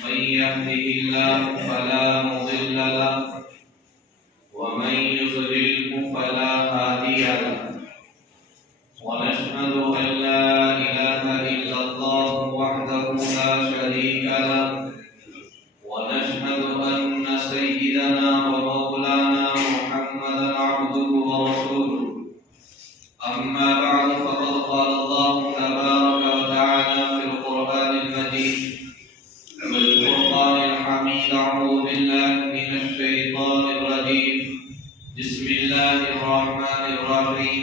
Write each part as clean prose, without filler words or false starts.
من يهده الله فلا مضل له ومن يضلل فلا هادي له ونشهد أن لا إله إلا الله وحده لا شريك له ونشهد أن سيدنا ومولانا محمدا عبده ورسوله أما بعد فقد قال الله تبارك وتعالى في القرآن المجيد والفرقان الحميد أعوذ بالله من الشيطان الرجيم بسم الله الرحمن الرحيم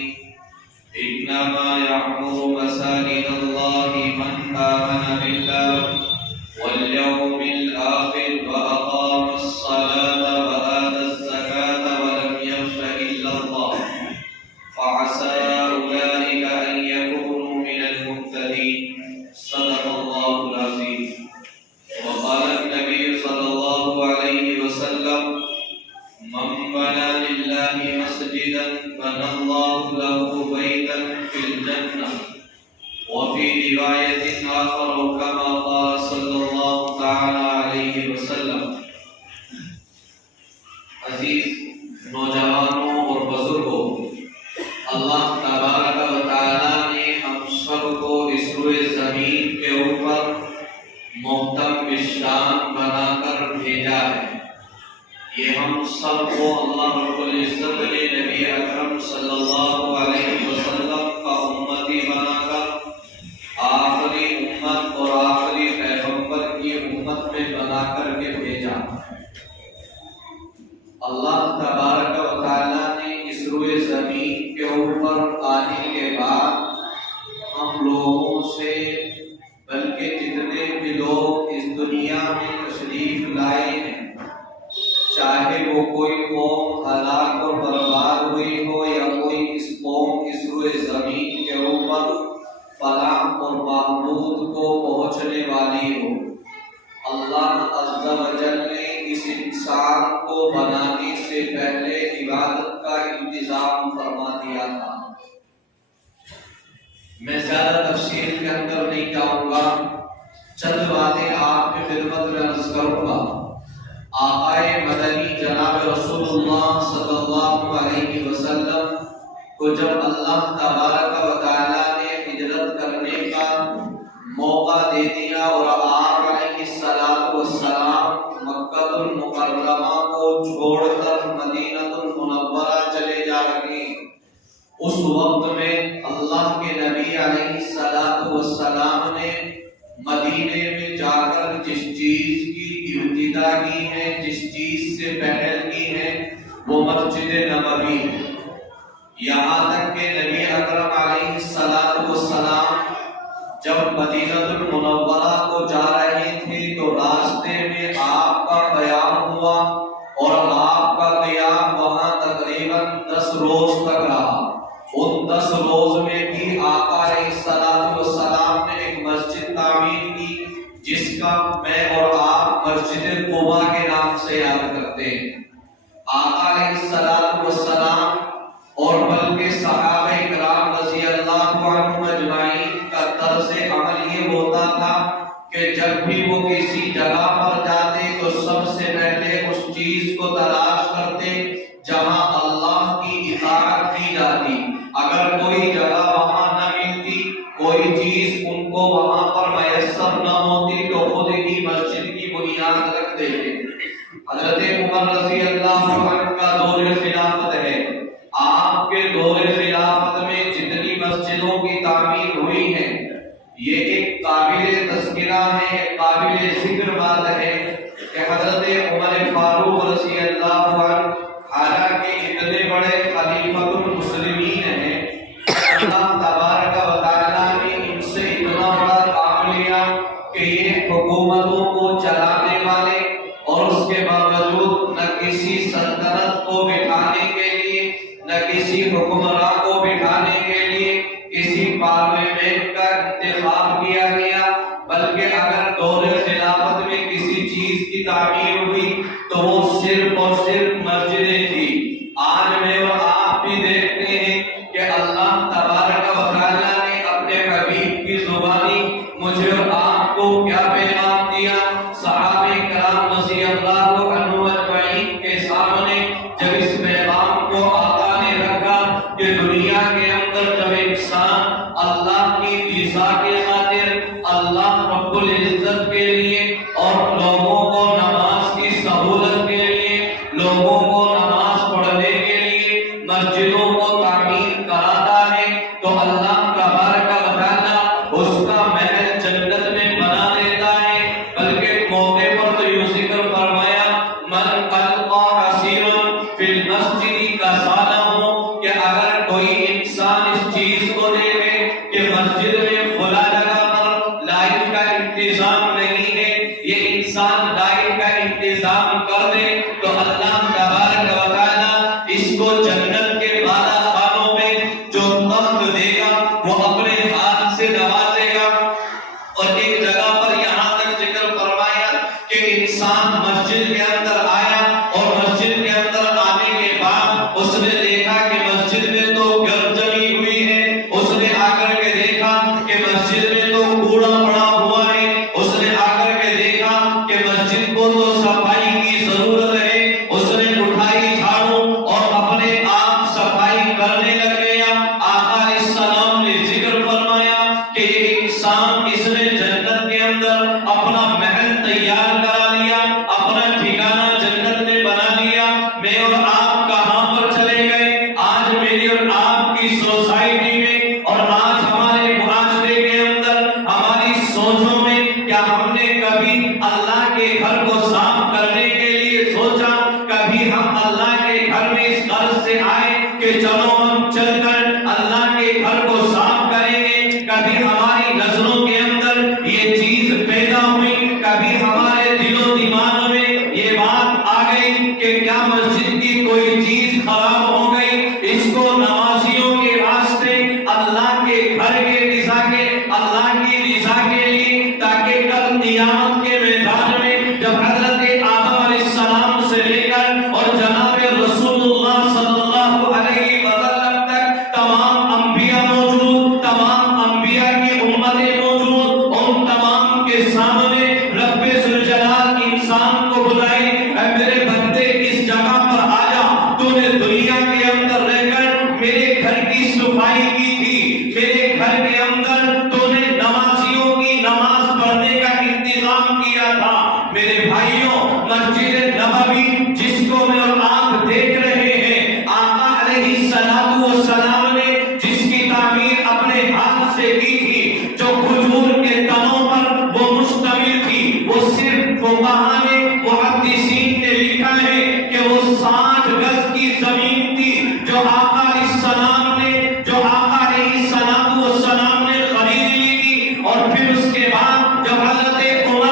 إنما يعمر مساجد الله من آمن بالله واليوم الآخر وأقام الصلاة وآتى الزكاة ولم يخش إلا الله فعسى أولئك أن يكونوا من المهتدين صدق الله العظيم. وقال النبي صلى الله عليه وسلم من بنى لله مسجدا بنى الله له بيتا في الجنة وفي رواية آخر كما قال صلى الله تعالى عليه وسلم. عزیز نوجوانوں اور بزرگوں، اللہ تبارک و تعالی نے ہم سب کو اس روئے زمین کے اوپر محتم شان بنا کر بھیجا ہے. یہ ہم سب کو اللہ رب العزت نے نبی اکرم صلی اللہ علیہ وسلم کا امتی بنا کر آخری امت اور آخری پیغمبر کی امت میں بنا کر کے بھیجا. اللہ تبارک و تعالی نے اس روئے زمین کے اوپر آنے کے بعد ہم لوگوں سے بلکہ جتنے بھی لوگ اس دنیا میں تشریف لائے ہیں، چاہے وہ کوئی قوم ہلاک اور برباد ہوئی ہو یا کوئی اس قوم اس روئے زمین کے اوپر فلاح اور معبود کو پہنچنے والی ہو، اللہ عز و جل نے اس انسان کو بنانے سے پہلے عبادت کا انتظام فرما دیا تھا. میں زیادہ تفصیل کے اندر نہیں جاؤں گا، چند باتیں آپ کی خدمت میں عرض کروں گا. آقائے مدنی جناب رسول اللہ صلی اللہ علیہ وسلم کو جب اللہ تبارک و تعالی نے ہجرت کرنے کا موقع دے دیا اور آپ علیہ السلام مکہ المکرمہ کو چھوڑ کر مدینہ المنورہ چلے جا رہے، اس وقت میں اللہ کے نبی علیہ السلام نے مدینے میں جا کر جس چیز کی ابتدا کی ہے، جس چیز سے پہل کی ہے، وہ مسجد نبوی ہے. یہاں تک کہ نبی اکرم علیہ السلام جب مدینہ المنورہ کو جا رہے تھے تو راستے میں آپ کا قیام ہوا اور آپ کا قیام وہاں تقریباً 10 روز تک رہا. ان 10 روز میں بھی آقا علیہ السلام نے ایک مسجد تعمیر کی جس کا میں اور آپ مسجد قباء کے نام سے یاد کرتے ہیں. آقا علیہ السلام اور بلکہ صحابہ کرام رضی اللہ عنہم اجمعین کا طرز عمل یہ ہوتا تھا کہ جب بھی وہ کسی جگہ پر جاتے تو سب سے پہلے اس چیز کو تلاش کرتے جہاں اللہ کی اطاعت کی جاتی. اگر کوئی جگہ وہاں نہ ملتی، کوئی چیز ان کو وہاں پر میسر نہ ہوتی تو خود ہی مسجد کی بنیاد رکھ دیتے. حضرت عمر رضی اللہ عنہ کا دور خلافت ہے. آپ کے دور خلافت میں جتنی مسجدوں کی تعمیر ہوئی ہے، یہ ایک قابل تذکرہ ہے، ایک قابل ذکر بات ہے کہ حضرت عمر فاروق رضی اللہ عنہ حالانکہ اتنے بڑے خلیفۃ المسلمین ہیں، اللہ تبارک و تعالی نے ان سے اتنا بڑا کام لیا کہ یہ حکومتوں کو چلانے والے اور اس کے باوجود نہ کسی سلطنت کو بٹھانے کے لیے نہ کسی حکمراں کو بٹھانے کے لیے کسی پارلیمنٹ کا انتخاب کیا گیا، بلکہ اگر دور خلافت میں کسی چیز کی تعمیر ہوئی تو وہ صرف اور صرف مسجدیں تھی. آج میں اور آپ بھی دیکھتے ہیں کہ اللہ تبارک و تعالی نے اپنے حبیب کی زبانی مجھے اور آپ کو کیا پیغام دیا. العزت کے لیے اور لوگوں کو نماز کی سہولت کے لیے، لوگوں کو نماز پڑھنے کے لیے مسجدوں کو تعمیر کراتا ہے تو اللہ تبارک و تعالیٰ اس کا محل جنت میں بنا دیتا ہے۔ بلکہ موقع پر تو یوں ذکر فرمایا من القا حسیرا فی المسجد کسالہ، کہ اگر کوئی انسان اس چیز کو دیکھے کہ مسجد میں کھلا جگہ پر لائٹ کا انتظام نہیں ہے، یہ انسان لائٹ کا انتظام کر دے تو اللہ تبارک و تعالیٰ اس کو جنت کے بالا خانوں میں جو تخت دے گا وہ اپنے ہاتھ سے نوازے گا۔ اور ایک جگہ پر یہاں تک ذکر فرمایا کہ انسان مسجد کے اندر آیا اور مسجد کے اندر آنے کے بعد اس نے دیکھا کہ مسجد میں تو گرد جمی ہوئی ہے، اس نے آ کر کے دیکھا کہ مسجد میں تو کوڑا پڑا ہوا ہے، اس نے آ کر کے دیکھا کہ مسجد کو تو صفائی کی ضرورت ہے، اس نے اٹھائی جھاڑو اور اپنے آپ صفائی کرنے لگ گیا۔ آقا علیہ السلام نے ذکر فرمایا کہ یہ انسان اس نے جنت کے اندر اپنا محل تیار کرا لیا، اپنا ٹھکانہ جنت میں بنا لیا۔ میں اور آپ کہاں پر چلے گئے؟ آج میری اور آپ کی سوسائٹی میں اور آج ہمارے معاشرے کے اندر ہماری سوچوں میں کیا ہم نے کبھی اللہ کے گھر کو صاف کرنے کے لیے سوچا؟ کبھی ہم اللہ کے گھر میں اس غرض سے آئے کہ چلو ہم چل کر اللہ کے گھر کو صاف کریں گے؟ کبھی ہماری نظروں کے اندر یہ چیز پیدا ہوئی؟ کبھی ہمارے دل و دماغ میں یہ بات آ گئی کہ کیا مسجد کی کوئی چیز خراب ہو گئی، اس کو نمازیوں کے واسطے اللہ کے گھر کے رضا کے، اللہ کی رضا کے لیے، تاکہ کل قیامت کے میدان میں جب حضرت آدم علیہ السلام سے لے کر اور جناب رسول اللہ صلی اللہ علیہ وسلم تک تمام انبیاء موجود، تمام انبیاء کی امتیں موجود، ان تمام کے سامنے رب ذوالجلال انسان کو بلائے، اے میرے بندے اس جگہ پر آ جا، تو نے دنیا کے اندر رہ کر میرے گھر کی صفائی کی تھی، میرے گھر کے اندر تو نے نمازیوں کی نماز پڑھنے کا انتظام کیا تھا۔ میرے بھائیوں، مسجد نبوی جس کو میں اور آپ دیکھ رہے ہیں، آقا علیہ السلام نے جس کی تعمیر اپنے ہاتھ سے کی تھی، جو کھجور کے تنوں پر وہ مشتمل تھی، وہ صرف فقہاء نے، محدثین نے لکھا ہے کہ وہ 60 گز کی زمین تھی جو آقا علیہ السلام نے خرید لی تھی۔ اور پھر اس کے بعد جب حضرت عمر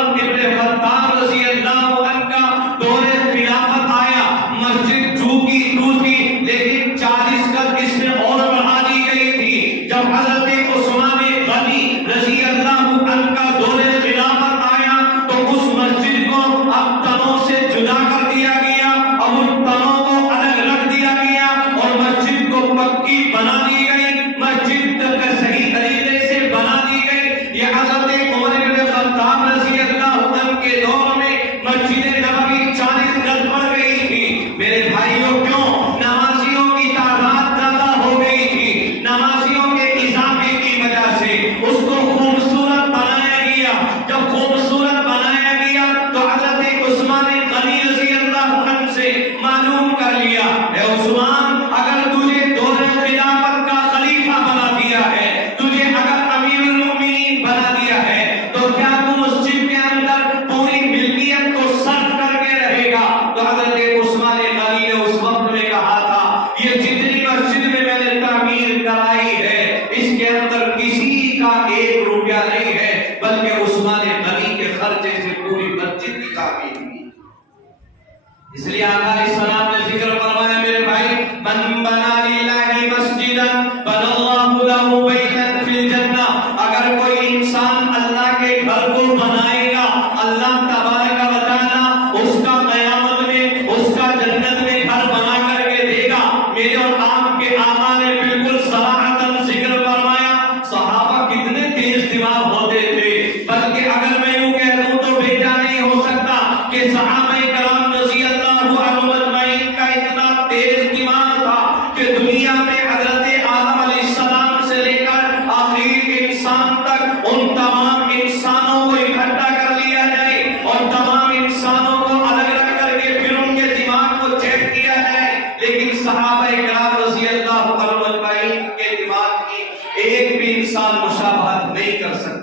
ابن خطاب رضی اللہ عنہ کا دور خلافت آیا، مسجد چوکی تو تھی لیکن 40 گز اس میں اور بڑھا دی گئی تھی۔ جب حضرت عثمان غنی رضی اللہ عنہ کا دور خلافت آیا تو اس مسجد کو اب تنوں سے جدا کر دیا گیا، اب ان تنوں کو الگ رکھ دیا گیا اور مسجد کو پکی بنا دی گئی، مسجد صحیح طریقے سے بنا دی گئی۔ یہ حضرت عمر بن خطاب رضی اللہ عنہ کے دور میں مسجد نبوی 40 گز بڑھ گئی تھی۔ میرے بھائیوں، کیوں؟ نمازیوں کی تعداد زیادہ ہو گئی تھی، نمازیوں کے اضافے کی وجہ سے اس کو خوبصورت بنایا گیا۔ جب خوبصورت بنایا گیا تو حضرت عثمان غنی رضی اللہ عنہ سے معلوم کر لیا، اے عثمان، اگر تجھے دور خلافت کا خلیفہ بنا دیا ہے، تجھے اگر امیر المومنین بنا دیا ہے، تو کیا تو مسجد کے اندر پوری ملکیت کو صرف کر کے رہے گا؟ تو حضرت عثمان غنی نے اس وقت میں کہا تھا، یہ جتنی مسجد میں نے تعمیر کرائی ہے اس کے اندر کسی کا 1 روپیہ نہیں ہے، بلکہ عثمان غنی کے خرچے سے پوری مسجد کی تعمیر کی۔ اس لیے آقا علیہ السلام نے ذکر فرمایا، میرے بھائی، من بنا للہ مسجدا بنى اللہ لہ بیتا فی الجنہ، اگر کوئی انسان اللہ کے گھر کو بنائے گا، اللہ تبارک و تعالی اس کا قیامت میں، اس کا جنت میں گھر بنا کر کے دے گا۔ میرے اور آپ کے آقا نے بالکل صراحتاً ذکر فرمایا، صحابہ کتنے تیز دماغ ہوتے تھے، بلکہ اگر میں یوں کہہ دوں تو بیٹا نہیں ہو سکتا کہ صحابہ کرام رضی اللہ عنہم اجمعین کا اتنا تیز دماغ تھا کہ دنیا میں حضرت آدم علیہ السلام سے لے کر آخری انسان تک ان تمام انسانوں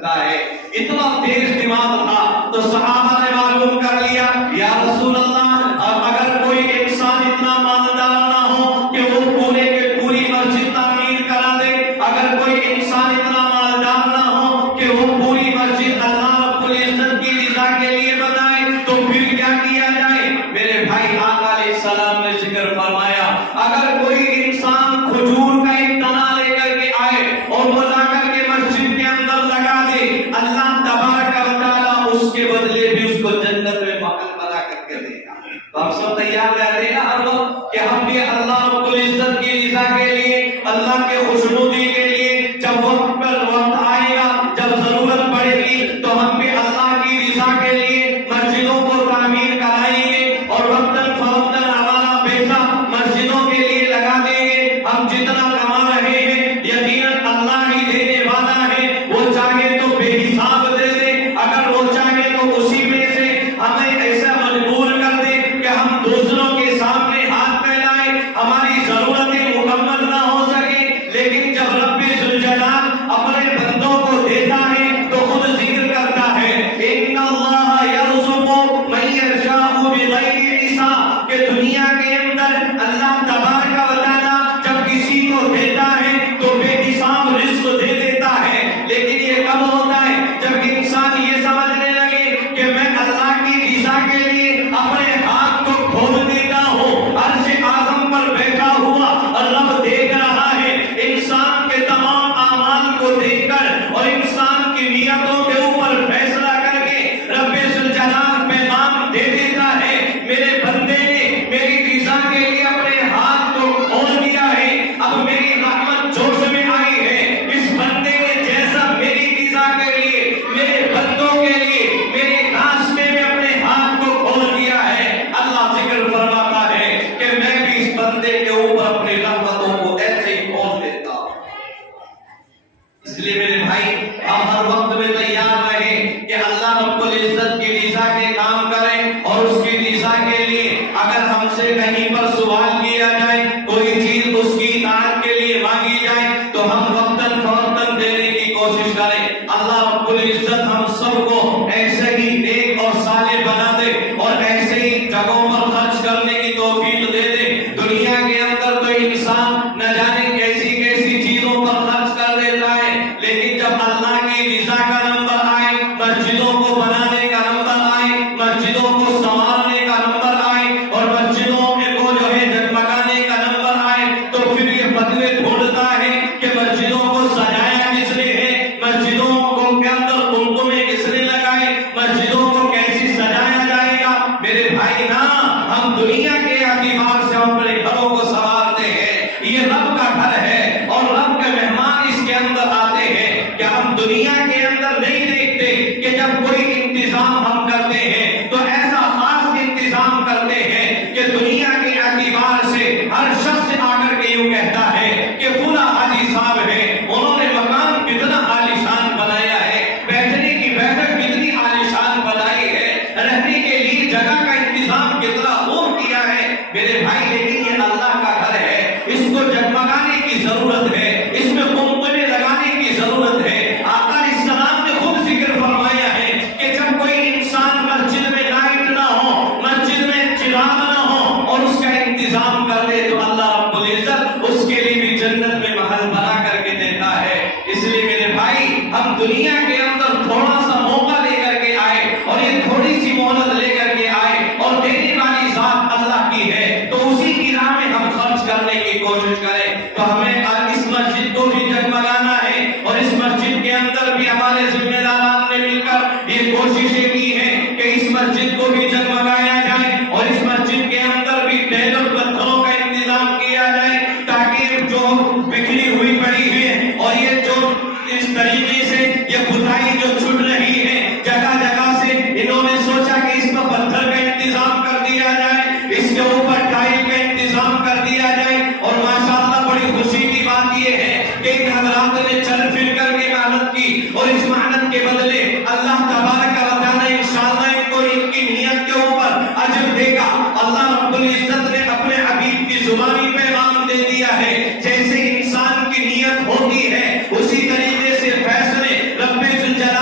سکتا ہے، اتنا تیز دماغ تھا۔ تو صحابہ نے معلوم کر لیا، یا رسول اللہ اگر کوئی انسان اتنا مالدار نہ ہو کہ وہ پورے کے پوری مسجد تعمیر کرا دے، اگر کوئی انسان اتنا مالدار نہ ہو کہ وہ پوری مسجد اللہ رب العزت کی رضا کے لیے بنائے، تو پھر کیا کیا جائے؟ میرے بھائی آقا علیہ السلام نے ذکر فرمایا، اگر کوئی انسان کھجور کا ایک تنا لے کر کے آئے اور وہ لا کر کے مسجد کے اندر لگا دے، اللہ تبارک و تعالیٰ اس کے بدلے بھی اس کو جنت میں محل بنا کر کے دے گا۔ تو ہم سب تیار رہتے ہیں ہر وقت کہ ہم بھی اللہ رب العزت کی رضا کے لیے، اللہ کے خوشنودی کے لیے، جب وقت پر وقت آئے گا، جب ضرورت پڑے گی، تو ہم بھی اللہ کی رضا کے لیے مسجدوں کو تعمیر کرائیں گے اور وقتاً فوقتاً ہمارا پیسہ مسجدوں کے لیے لگا دیں گے۔ ہم جتنا کما رہے ہیں یقیناً اللہ ہی دینے والا ہے، وہ چاہے تو بے حساب دے دے، اگر وہ چاہے تو اسی میں سے ہمیں ایسا مجبور کر دے کہ ہم دوسروں کے سامنے ہاتھ پھیلائیں، ہماری ضرورتیں مکمل نہ ہو سکے۔ لیکن جب رب ذوالجلال اپنے بندوں کو دیتا ہے تو خود ذکر کرتا ہے، ان اللہ یرزق من یشاء بغیر حساب، کہ دنیا کے اندر اللہ تبارک و تعالیٰ جب کسی کو دیتا ہے تو بے حساب رزق دے دیتا ہے۔ لیکن یہ کب ہوتا ہے؟ جب انسان یہ سمجھنے لگے کہ میں اللہ کی رضا کے لیے اپنے ہاتھ کو کھول دیتا ہوں، عرش اعظم پر بیٹھا ہوا اور رب دیکھ رہا ہے، انسان کے تمام اعمال کو دیکھ کر اور انسان کی نیتوں کے اوپر فیصلہ کر کے رب ذوالجلال پیغام دے دیتا ہے، میرے بندے نے میری رضا کے لیے اپنے ہاتھ کو کھول دیا ہے، اب میری رحمت جوش میں آئی ہے۔ اس بندے نے جیسا میری رضا کے لیے، میرے بندوں کے لیے، میرے راستے میں اپنے ہاتھ کو کھول دیا ہے، اللہ ذکر فرماتا ہے کہ میں بھی اس بندے کے اوپر اپنی رحمتوں کو ایسے ہی کھول دیتا ہوں۔ اس لیے میرے بھائی ہم ہر وقت میں تیار رہیں کہ اللہ رب العزت کی رضا کے کام کریں، اور اس کی رضا کے لیے اگر ہم سے کہیں پر سوال کیا جائے، کوئی چیز اس کی اطاعت کے لیے مانگی جائے، تو ہم وقتاً فوقتاً دینے کی کوشش کریں۔ اللہ رب العزت ہم سب کو ایسے ہی نیک اور صالح بنا دے اور ایسے ہی جگہوں پر خرچ کرنے کی توفیق دے دے۔ دنیا کے اندر تو انسان نہ جانے کیسی کیسی چیزوں پر خرچ کر دیتا ہے، لیکن جب اللہ کی رضا کا نمبر آئے، مسجدوں کو بنانے کا نمبر آئے، مسجدوں کو سنوارنے کا نمبر آئے اور مسجدوں میں کو جو ہے جگمگانے کا نمبر آئے، تو پھر یہ فتوے ڈھونڈتا ہے کہ مسجدوں کو سجایا کس نے ہے، مسجدوں کو کے اندر قمقمے کس نے لگائے، مسجدوں کو کیسی سجایا جائے گا۔ میرے بھائی نا، ہم دنیا کے اعتبار سے اپنے گھروں کو سنوارتے ہیں، یہ رب کا گھر ہے اور رب کے مہمان اس کے اندر آتے ہیں۔ کہ ہم دنیا کے اندر نہیں دیکھتے کہ جب کوئی انتظام ہم کرتے ہیں تو ایسا خاص انتظام کرتے ہیں کہ دنیا کے اعتبار سے ہر شخص آ کر کے یوں کہتا ہے کہ فلاں حاجی صاحب ہے، انہوں نے مکان کتنا عالیشان بنایا ہے، بیٹھنے کی بیٹھک کتنی عالیشان بنائی ہے، رہنے کے لیے جگہ کا انتظام کتنا خوب کیا ہے۔ میرے بھائی لیکن یہ اللہ کا گھر ہے، اس کو جگمگانے کی ضرورت ہے، اس میں قمقمے لگانے کی ضرورت ہے۔ آقا علیہ السلام نے خود ذکر فرمایا ہے کہ جب کوئی انسان مسجد میں لائٹ نہ ہو، مسجد میں چراغ نہ ہو اور اس کا انتظام کر دے تو اللہ رب العزت اس کے لیے بھی جنت میں محل بنا کر کے دیتا ہے۔ اس لیے میرے بھائی ہم دنیا کے اندر تھوڑا سا موقع لے کر کے آئے اور یہ تھوڑی سی مہلت لے کر کے آئے، اور دینے والی ذات اللہ کی ہے تو اسی کی راہ میں ہم خرچ کرنے کی کوشش کریں۔ تو ہمیں اس مسجد کو بھی جگمگانا ہے اور اس مسجد کے اندر بھی ہمارے ذمہ داران نے مل کر یہ کوششیں کی ہیں کہ اس مسجد کو بھی جگمگایا جائے اور اس مسجد کے اندر بھی ٹیل اور پتھروں کا انتظام کیا جائے، تاکہ جو بکھری ہوئی پڑی ہے اور یہ جو اس طریقے سے یہ بتائی جو چھٹ رہی ہے جگہ جگہ سے، انہوں نے سوچا کہ اس پر پتھر کا انتظام کر دیا جائے، اس کے اوپر ٹائل کا انتظام کر دیا جائے۔ اور ماشاءاللہ بڑی خوشی کی بات یہ ہے کہ ان حضرات نے چل پھر کر کے محنت کی اور اس محنت کے بدلے اللہ تبارک و تعالی انشاءاللہ ان کو ان کی نیت کے اوپر اجر دے گا۔ اللہ رب العزت نے اپنے حبیب کی زبانی پیغام دے دیا ہے، جیسے انسان کی نیت ہوتی ہے اسی طریقے سے فیصلے رب ذوالجلال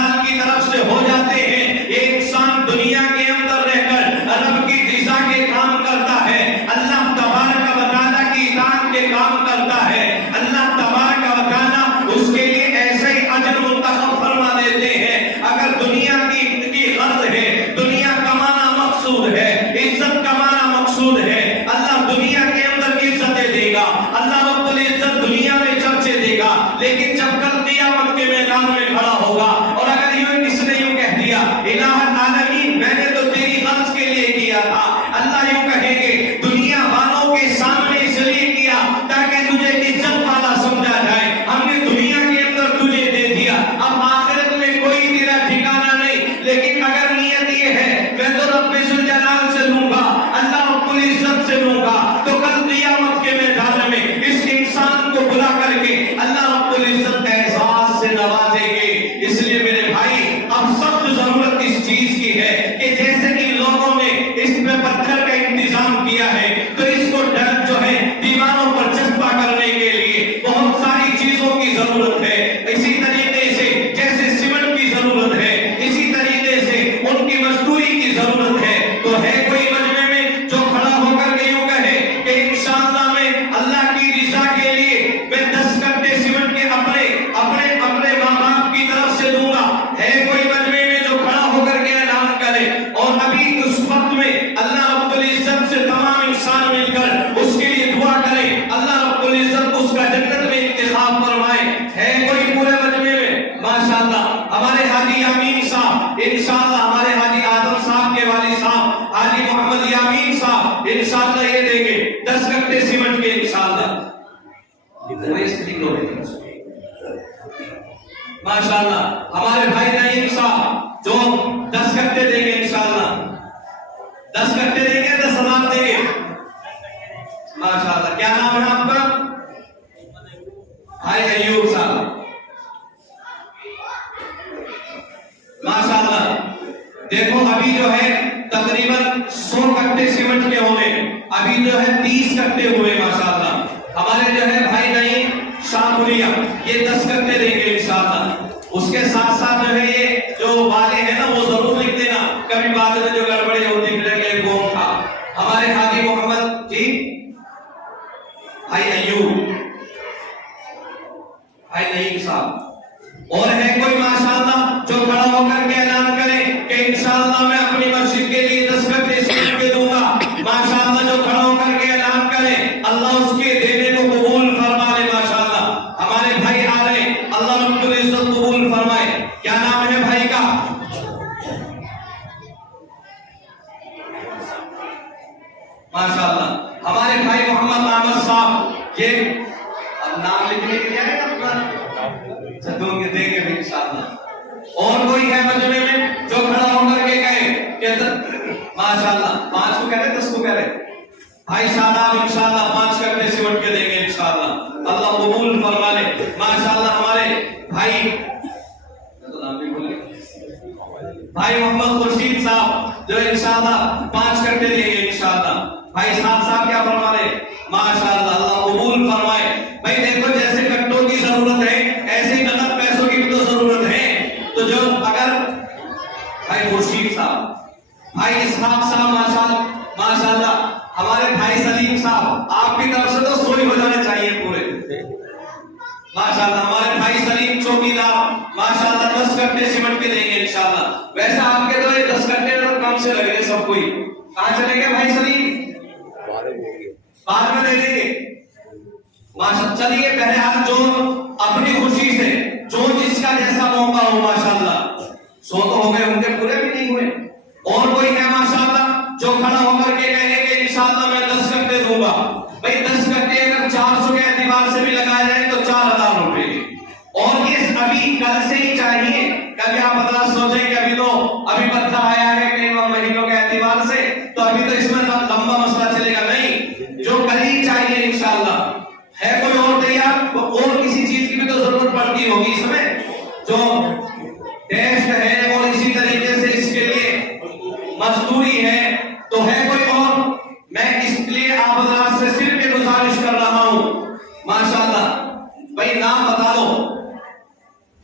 ہمارے حاجی یامین صاحب انشاءاللہ ہمارے حاجی آدم صاحب کے والد صاحب حاجی محمد یامین صاحب انشاءاللہ یہ دیں گے 10 کٹے سیمنٹ کے انشاءاللہ ماشاءاللہ. ہمارے بھائی نعیم صاحب جو 10 کٹے دیں گے انشاءاللہ 10 کٹے دیں گے 10,000 دیں گے ماشاءاللہ. کیا نام ہے آپ کا؟ بھائی ایوب صاحب ماشاءاللہ. دیکھو ابھی جو ہے تقریباً 100 کٹے سیمنٹ کے ہوئے ابھی جو ہے 30 کٹے ہوئے ماشاءاللہ. ہمارے جو ہے بھائی نعیم شامولیہ یہ 10 کٹے دیں گے انشاءاللہ. اس کے ساتھ ساتھ جو ہے یہ جو والے ہیں نا وہ ضرور لکھ دینا کبھی بعد میں جو گڑبڑی ہوتی پھر کہ کون تھا. ہمارے حاجی محمد جی بھائی ایوب بھائی نعیم صاحب اور ہے کوئی ماشاءاللہ جو کھڑا ہو کر کے اعلان کرے کہ انشاءاللہ میں اپنی مسجد کے لیے 10 کٹے سیمنٹ دے دوں گا. ماشاءاللہ جو کھڑا ہو کر کے اعلان کرے اللہ اس کے دینے کو قبول فرما لے ماشاءاللہ. ہمارے بھائی آ رہے اللہ رب العزت قبول فرمائے. کیا نام ہے بھائی کا؟ ماشاءاللہ. ہمارے بھائی محمد احمد صاحب یہ نام لکھنے کے لیے آئے اپنا دوں گے دیں گے انشاءاللہ. اور کوئی ہے مجمع میں جو کھڑا ہو کر کے کہے کہ ماشاءاللہ 5 کو کہہ رہے 10 کو کہہ رہے بھائی شاداب انشاءاللہ 5 کٹے سیمنٹ کے دیں گے انشاءاللہ. اللہ قبول فرما لے ماشاءاللہ. ہمارے بھائی بھائی محمد خورشید صاحب جو انشاءاللہ 5 کٹے دیں گے انشاءاللہ. بھائی صاحب کیا فرما رہے ماشاءاللہ اللہ قبول فرمائے. بھائی دیکھو جیسے کٹوں کی ضرورت ہے ایسے ہی نقد پیسوں کی بھی تو ضرورت ہے. تو جو اگر بھائی خورشید صاحب بھائی اسحاق صاحب ماشاءاللہ. ہمارے بھائی سلیم صاحب آپ کی طرف سے تو سوئی ہو جانے چاہیے پورے ماشاءاللہ. ہمارے بھائی سلیم چوکیدار ماشاءاللہ 10 کٹے سیمنٹ کے دیں گے انشاءاللہ. ویسے آپ کے تو 10 کٹے کم سے لگے گے سب کوئی. کہاں چلے گئے بھائی سلیم؟ بعد میں دے دیں گے ماشاءاللہ. چلیے بہرحال جو اپنی خوشی سے جو جس کا جیسا موقع ہو ماشاءاللہ. 100 تو ہو گئے ان کے پورے بھی نہیں ہوئے. اور کوئی ہے ماشاءاللہ جو کھڑا ہو کر کے کہے کہ انشاءاللہ میں 10 کٹے دوں گا. بھائی 10 کٹے اگر 400 کے اعتبار سے بھی لگائے جائے تو 4,000 روپے. اور یہ ابھی کل سے ہی چاہیے. کبھی آپ بتا سوچیں کہ ابھی پتہ آیا ہے کہ مہینوں کے اعتبار سے تو ابھی تو اس میں لمبا مسئلہ چلے گا نہیں. جو کل ہی چاہیے انشاءاللہ. ہے کوئی اور تیار؟ اور کسی چیز کی بھی تو ضرورت پڑتی ہوگی اس میں جو ٹیسٹ ہے اور اسی طریقے سے اس کے لیے مزدوری ہے تو ہے کوئی اور؟ میں اس لیے آپ حضرات سے صرف یہ گزارش کر رہا ہوں ماشاءاللہ. بھائی نام بتا دو.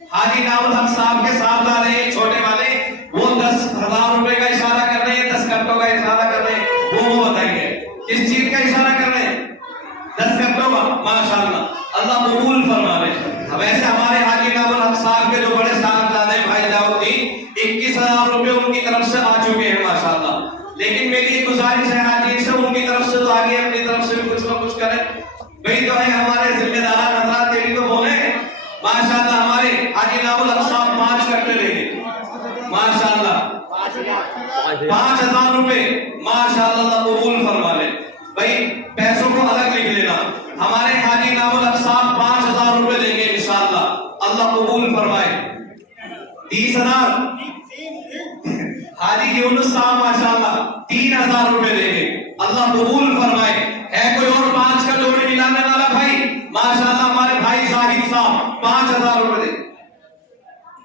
حاجی نام الحق صاحب کے ساتھ آ رہے ہیں چھوٹے والے وہ 10,000 روپے کا اشارہ کر رہے ہیں 10 کٹوں کا اشارہ کر رہے ہیں. وہ بتائیے کس چیز کا اشارہ کر رہے ہیں؟ 10 کٹوں کا ماشاءاللہ. اللہ قبول فرما لے. ویسے ہمارے حاجی نام الحق صاحب کے جو بڑے صاحبزادے بھائی داؤدی 21,000 روپے ان کی طرف سے آ چکے ہیں ماشاءاللہ. لیکن میری ایک گزارش ہے حاجی سے ان کی طرف سے تو آگے اپنی طرف سے بھی کچھ نہ کچھ کریں. بھائی تو ہے ہمارے ذمہ داران حضرات یہ بھی تو بولے ماشاءاللہ. ہمارے حاجی نام الحق صاحب 5 کٹے لے گئے ماشاءاللہ 5,000 روپے ماشاءاللہ. اللہ قبول فرما لے. بھائی پیسوں کو الگ لکھ لینا. ہمارے حاجی نام الحق صاحب 5,000 روپے دیں گے انشاءاللہ. اللہ قبول فرمائے. 30,000 حاجی یونس صاحب ماشاءاللہ 3,000 روپے دیں گے. اللہ قبول فرمائے. ہے کوئی اور 5 کا جوڑی ملانے والا بھائی ماشاءاللہ؟ ہمارے بھائی زاہد صاحب 5,000 روپے دیں.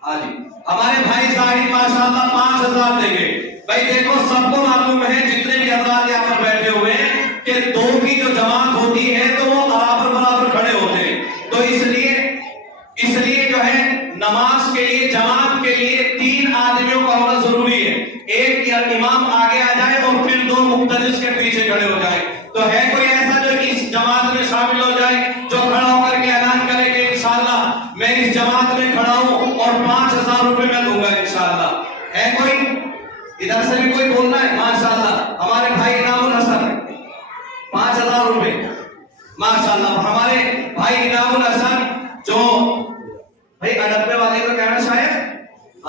حاجی ہمارے بھائی زاہد ماشاءاللہ 5,000 دیں گے. بھائی دیکھو سب کو معلوم ہے جتنے بھی حضرات یہاں پر بیٹھے ہوئے ہیں کہ 2 کی جو جماعت ہوتی ہے تو وہ برابر کھڑے ہوتے ہیں. تو اس لیے جو ہے نماز کے لیے جماعت کے لیے 3 آدمیوں کا ہونا ضروری ہے. ایک یا امام آگے آ جائے اور پھر 2 مختلف کے پیچھے کھڑے ہو جائے. تو ہے کوئی ایسا جو اس جماعت میں شامل ہو جائے جو کھڑا ہو کر کے اعلان کرے کہ انشاءاللہ میں اس جماعت میں کھڑا ہوں اور 5,000 روپے میں دوں گا انشاءاللہ؟ ہے کوئی؟ ادھر سے بھی کوئی بولنا ہے ماشاءاللہ. ہمارے بھائی انعام الحسن 5,000 روپے ماشاءاللہ. ہمارے بھائی انعام الحسن جو بھائی 90 والے کا کہنا شاید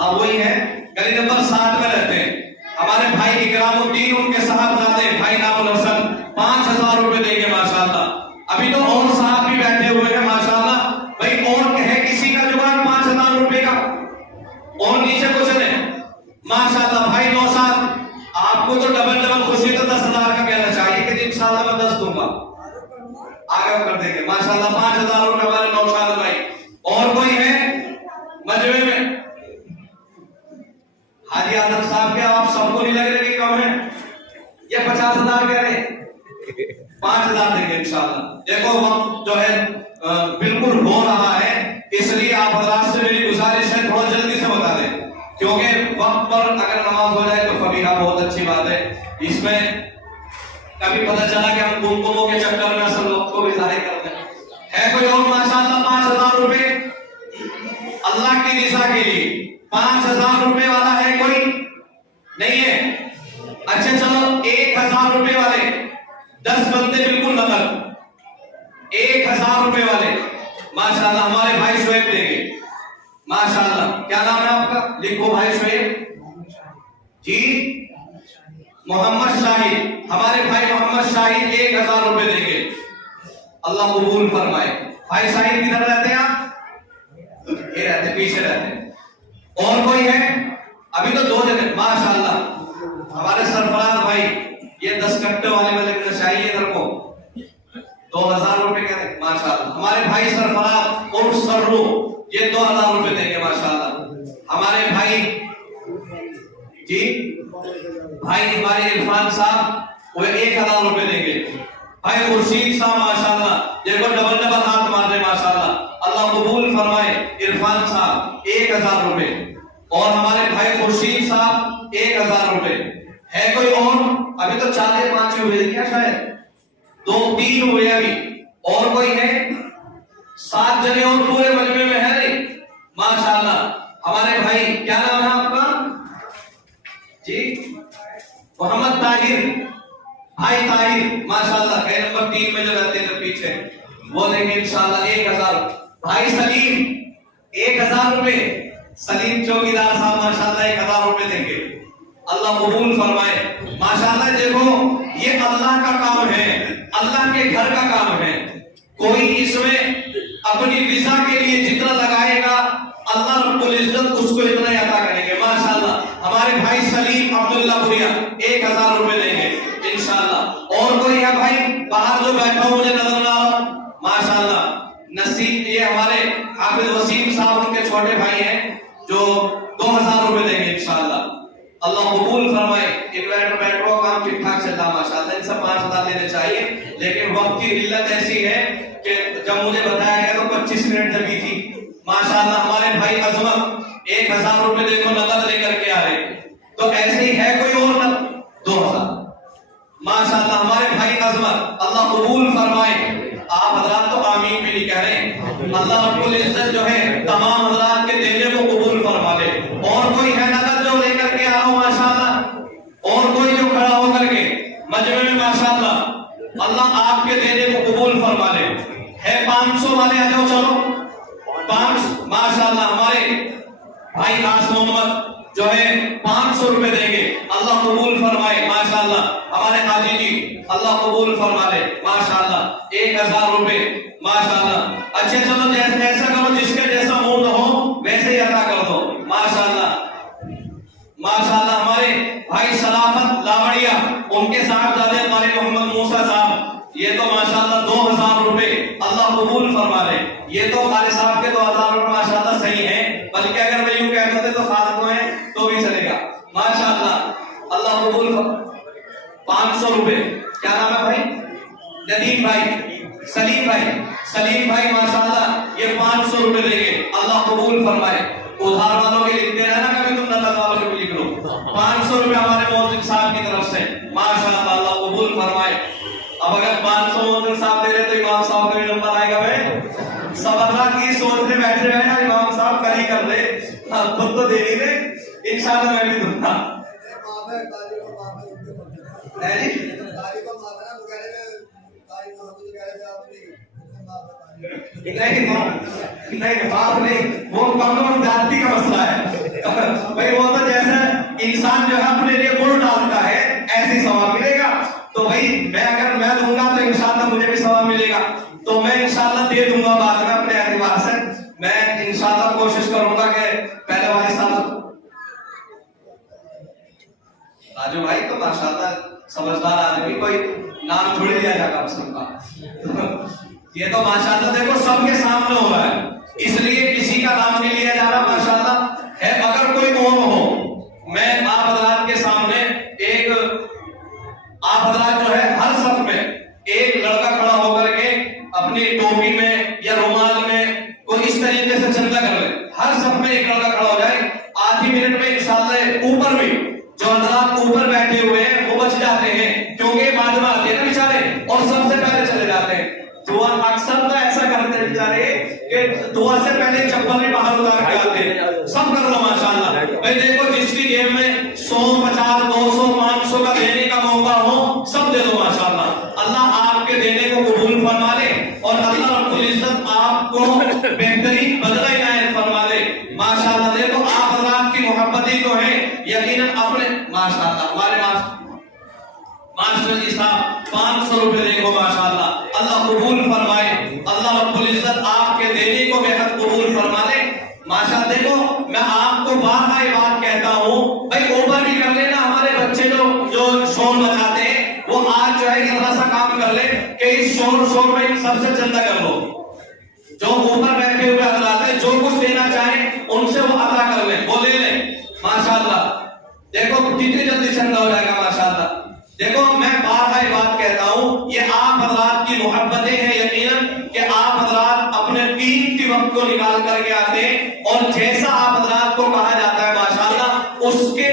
آپ وہی ہیں گلی نمبر 60 میں رہتے ہیں ہمارے بھائی اکرام الدین ان کے صاحبزادے بھائی نام الحسن 5000 روپے دیں گے ماشاءاللہ. ابھی تو اور صاحب بھی بیٹھے ہوئے ہیں ماشاءاللہ. بھائی اور ہے کسی کا جوان 5000 روپے کا اور نیچے کچھ نہیں ماشاءاللہ. بھائی نوشاد آپ کو تو ڈبل خوشی تو 10,000 کا کہنا چاہیے کہ انشاءاللہ میں 10 دوں گا آگے کر دیں گے ماشاءاللہ. 5000 روپے ہمارے نوشاد بھائی. اور کوئی ہے مجمع میں؟ حاجی آدم صاحب کیا آپ سب کو نہیں لگ رہے کہ کم ہے؟ یہ 50,000 کہہ رہے 5,000 دیں گے انشاءاللہ. دیکھو وقت جو ہے بالکل ہو رہا ہے اس لیے آپ حضرات سے میری گزارش ہے تھوڑا جلدی سے بتا دیں کیونکہ وقت پر اگر نماز ہو جائے تو فبیہا بہت اچھی بات ہے. اس میں کبھی پتہ چلا کہ ہم کمکموں کے چکر میں اصل وقت کو بھی ضائع کرتے ہیں. ہے کوئی اور ماشاءاللہ 5,000 روپے اللہ کی رضا کے لیے 5,000 روپے والا ہے کوئی نہیں ہے؟ اچھا چلو 1,000 روپے والے 10 بندے بالکل نقد 1,000 روپے والے ماشاءاللہ ہمارے بھائی شعیب دیں گے ماشاءاللہ. کیا نام ہے آپ کا؟ لکھو بھائی شعیب جی محمد شاہد. ہمارے بھائی محمد شاہد 1,000 روپے دیں گے. اللہ قبول فرمائے. بھائی شاہد کدھر رہتے ہیں آپ؟ یہ رہتے پیچھے رہتے ہیں. اور کوئی ہے؟ ابھی تو 2 جگہ ماشاءاللہ. ہمارے سرفراز بھائی یہ 10 کٹے والے میں لکھنا چاہیے ادھر کو 2,000 روپے کہتے ہیں ماشاءاللہ. ہمارے بھائی سرفراز اور سرو یہ 2,000 روپے دیں گے ماشاءاللہ. ہمارے بھائی جی بھائی ہمارے عرفان صاحب وہ 1,000 روپے دیں گے. بھائی خورشید صاحب ماشاءاللہ دیکھو ڈبل ہاتھ مار رہے ماشاءاللہ. اللہ قبول فرمائے. عرفان صاحب 1,000 روپے. اور ہمارے بھائی خورشید صاحب 1,000 روپے. ہے کوئی اور؟ ابھی تو 4 یا 5 ہوئے کیا شاید 2-3 ہوئے ابھی. اور کوئی ہے؟ 7 جنے اور پورے مجمع میں ہے نہیں ماشاءاللہ. ہمارے بھائی کیا نام ہے آپ کا جی؟ محمد طاہر. بھائی طاہر ماشاءاللہ گھر نمبر 3 میں جو رہتے ہیں پیچھے وہ دیں گے انشاءاللہ 1,000. بھائی سلیم 1,000 روپے. سلیم چوکیدار صاحب ماشاءاللہ 1,000 روپے دیں گے. اللہ قبول فرمائے ماشاءاللہ. دیکھو یہ اللہ کا کام ہے اللہ کے گھر کا کام ہے. کوئی اس میں اپنی رضا کے لیے جتنا لگائے گا اللہ رب العزت اس کو اتنا عطا کریں گے ماشاءاللہ. ہمارے بھائی سلیم عبداللہ بوریا 1,000 روپے دیں گے انشاءاللہ. اور کوئی ہے بھائی باہر جو بیٹھا ہو مجھے نظر نہ آ رہا ماشاءاللہ؟ نصیب یہ ہمارے حافظ وسیم صاحب ان کے چھوٹے بھائی ہیں جو 2,000 روپے دیں گے انشاءاللہ. اللہ قبول فرمائے. انورٹر بیٹرو کام ٹھیک ٹھاک چل رہا ماشاءاللہ. ان سے 5,000 دینے چاہیے لیکن وقت کی قلت ایسی ہے کہ جب مجھے بتایا گیا تو 25 منٹ لگی تھی ماشاءاللہ. ہمارے بھائی عظمت 1,000 روپے دیکھو نقد لے کر کے آ رہے. تو ایسے ہی ہے کوئی اور نہ 2,000 ماشاءاللہ. ہمارے بھائی عظمت اللہ قبول فرمائے. آپ حضرات تو آمین بھی نہیں کہہ رہے. اللہ رب العزت جو ہے تمام حضرات کے دینے کو قبول فرما لے. اور کوئی ہے نقد جو لے کر کے آ رہا ہو ماشاءاللہ؟ اور کوئی جو کھڑا ہو کر کے مجمع میں ماشاءاللہ اللہ آپ کے دینے کو قبول فرما لے. ہے 500 والے آ جاؤ چلو 5 ماشاءاللہ. ہمارے بھائی ناز محمد جو ہے 500 روپے دیں گے. اللہ قبول فرمائے ماشاءاللہ. ہمارے حاجی جی اللہ قبول فرما لے ماشاءاللہ 1,000 روپے ماشاءاللہ. اچھا چلو جیسا ایسا کرو جس کے جیسا موڈ ہو ویسے ہی عطا کر دو ماشاءاللہ ماشاءاللہ. ہمارے بھائی شرافت لاوڑیا ان کے صاحبزادے ہمارے محمد موسیٰ صاحب یہ تو ماشاءاللہ 2,000 روپے اللہ قبول فرما لے. یہ تو خالد صاحب کے 2,000 روپے ماشاءاللہ صحیح ہیں بلکہ اگر میں یوں کہہ دوں تو خالد کو ہیں تو بھی چلے گا ماشاءاللہ. اللہ قبول 500 روپے. کیا نام ہے بھائی؟ ندیم بھائی سلیم بھائی ماشاءاللہ یہ 500 روپے دیں گے. اللہ قبول فرمائے. ادھار والوں کے لکھتے رہنا کبھی تم نقد والوں کے بھی لکھ لو. 500 روپے ہمارے مؤذن صاحب کی طرف سے ماشاءاللہ. اللہ قبول فرمائے. اب اگر 500 مؤذن صاحب دے رہے تو امام صاحب کا بھی نمبر آئے گا. بھائی سب حضرات یہ سوچ میں بیٹھے رہے نا امام صاحب کر ہی کر لے خود تو دے ہی دے انشاءاللہ. میں بھی دوں گا نہیں معاف نہیں وہ کم زیادتی کا مسئلہ ہے انسان جو ہے اپنے لیے گڑ ڈالتا ہے ایسے ثواب ملے گا. تو بھائی اگر میں دوں گا تو انشاءاللہ مجھے بھی ثواب ملے گا. تو میں انشاءاللہ دے دوں گا بعد میں اپنے اعتبار سے. میں انشاءاللہ کوشش کروں گا کہ پہلے والے صاحب راجو بھائی تو ماشاءاللہ سمجھدار آدمی, کوئی نام تھوڑی دیا جائے گا آپ سب کا. یہ تو ماشاءاللہ دیکھو سب کے سامنے ہو رہا ہے, اس لیے کسی کا نام نہیں لیا جا رہا ماشاءاللہ ہے. اگر کوئی قوم ہو, میں آپ حضرات کے سامنے ایک, آپ حضرات جو ہے ہر صف میں ایک لڑکا کھڑا ہو کر کے اپنی ٹوپی میں یا رومال میں کوئی اس طریقے سے چندہ کر لے. ہر صف میں ایک لڑکا کھڑا ہو جائے, آدھی منٹ میں انشاءاللہ اوپر بھی جو حضرات اوپر بیٹھے ہوئے ہیں وہ بچ جاتے ہیں, کیونکہ بعد میں آتے ہیں نا بیچارے اور سب سے پہلے چلے جاتے ہیں. دعا اکثر تو ایسا کرتے ہیں بیچارے کہ دعا سے پہلے چپل بھی باہر اتار کے آتے ہیں. سب کر لو ماشاءاللہ. بھائی دیکھو جس کی جیب میں 100 50 200 500 کا دینے کا موقع ہو سب دے دو ماشاءاللہ. اللہ آپ کے دینے کو قبول فرما لے اور اللہ رب العزت آپ کو بہترین بدلہ عنایت فرما دے ماشاءاللہ. دیکھو آپ حضرات کی محبت ہی تو ہے یقیناً اپنے ماشاءاللہ. ہمارے ماسٹر جی صاحب 500 روپے دیکھو ماشاءاللہ. اللہ قبول فرمائے, اللہ رب العزت آپ کے دینے کو بہت قبول فرما لے ماشاءاللہ. دیکھو میں آپ کو بار یہ بات کہتا ہوں, بھائی اوپر بھی کر لینا. ہمارے بچے جو شور مچاتے ہیں وہ آج جو ہے اتنا سا کام کر لے کہ اس شور میں سب سے چندہ کر لو. جو اوپر بیٹھے ہوئے حضرات ہیں جو کچھ دینا چاہیں ان سے وہ عطا کر لیں, وہ لے لیں ماشاءاللہ. دیکھو کتنی جلدی چندہ ہو جائے گا ماشاءاللہ. دیکھو میں بار یہ بات کہتا ہوں, یہ آپ حضرات کی محبتیں ہیں یقیناً کہ آپ حضرات اپنے قیمتی وقت کو نکال کر کے آتے ہیں اور جیسا آپ حضرات کو کہا جاتا ہے ماشاءاللہ اس کے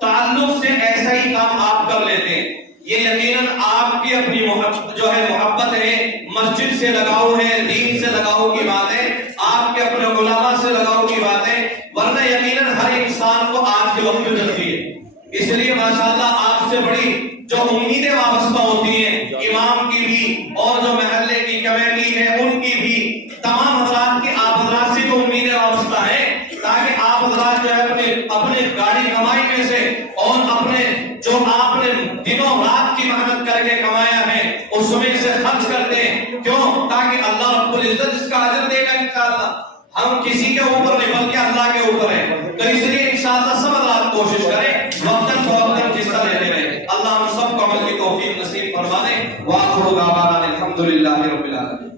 تعلق سے ایسا ہی کام آپ کر لیتے ہیں. یہ یقیناً آپ کی اپنی جو ہے محبت ہے, مسجد سے لگاؤ ہے, دین سے لگاؤ کی بات ہے, آپ کے اپنے علماء سے لگاؤ کی بات ہے, ورنہ یقیناً ہر انسان کو آج کے وقت میں ملتی ہے. اس لیے ماشاءاللہ آپ سے بڑی جو امیدیں وابستہ ہوتی ہیں امام کی بھی اور جو محلے کی کمیٹی ہے ان کی بھی, تمام حضرات کی آپ حضرات سے تو امیدیں وابستہ ہیں تاکہ آپ حضرات جو ہے اپنے گاڑی کمائی میں سے اور اپنے جو آپ نے دنوں رات کی محنت کر کے کمایا ہے اس میں سے خرچ کر دیں. کیوں؟ تاکہ اللہ رب العزت اس کا اجر دے گا انشاءاللہ. ہم کسی کے اوپر نہیں بلکہ اللہ کے اوپر ہیں. تو اس لیے انشاءاللہ سب حضرات کوشش کریں وقتاً فوقتاً حصہ لیتے رہیں. اللہ ہم سب کو عمل کی توفیق نصیب فرما دے. وآخر دعوانا الحمدللہ رب العالمین.